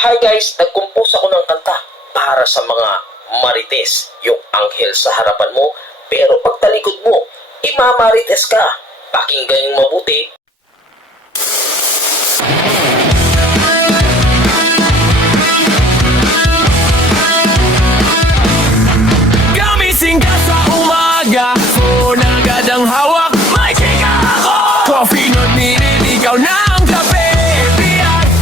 Hi guys, nag-compose ako ng kanta para sa mga marites. Yung anghel sa harapan mo, pero pag talikod mo, imamarites ka. Pakinggan yung mabuti. Gamising ka sa umaga, phone agad ang hawak. May chika ako, coffee not needed, ikaw na ang kape.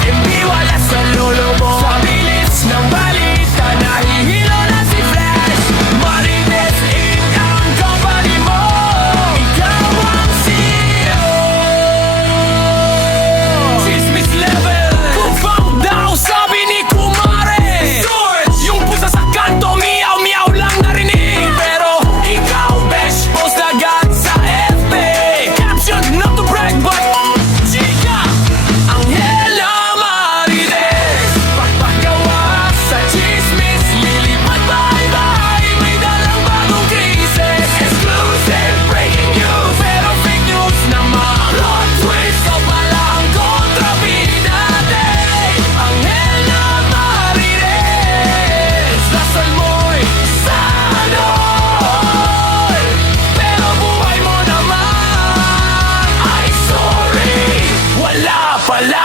MB wala sa lolo mo, sa bilis ng balita, nahihilo na si Flash. Marites in ang company mo, ikaw ang CEO. Chismis level, kufang daw sabi ni Kumare. Yung pusa sa kanto, miyaw miyaw lang narinig. Pero ikaw besh, post agad sa FB. Caption not to brag but chika, anghel na marites. Pagpagawa sa chismis, lilipat bahay-bahay, may dalang bagong krisis. Exclusive breaking news, pero fake news naman. Plot twist, o pala ang kontrabida. Anghel na marites, dasal mo'y sana all. Pero buhay mo naman ay sorry, wala pala.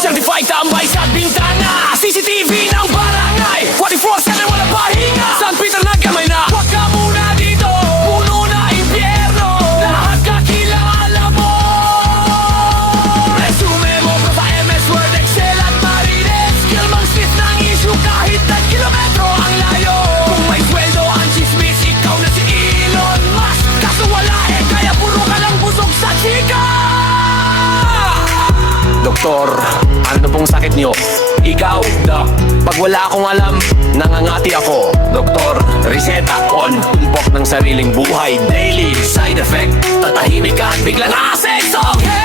Certified tambay sa bintana, CCTV ng barangay, 24/7 wala pahinga. San Peter nagkamay na, wag ka muna dito, puno na impyerno. Lahat kakilala mo, resume mo pa sa MS Word, Excel at Marites. Skill mang sis ng issue kahit na kilometro ang layo. Kung may sweldo ang chismis, ikaw na si Elon Musk. Kaso wala kaya puro ka lang busog sa chika. Doktor, ano pong sakit niyo? Ikaw, Doc. Pag wala akong alam, nangangati ako. Doktor, reseta on. Tumpok ng sariling buhay. Daily side effect, tatahimik ka at biglang asex. Okay!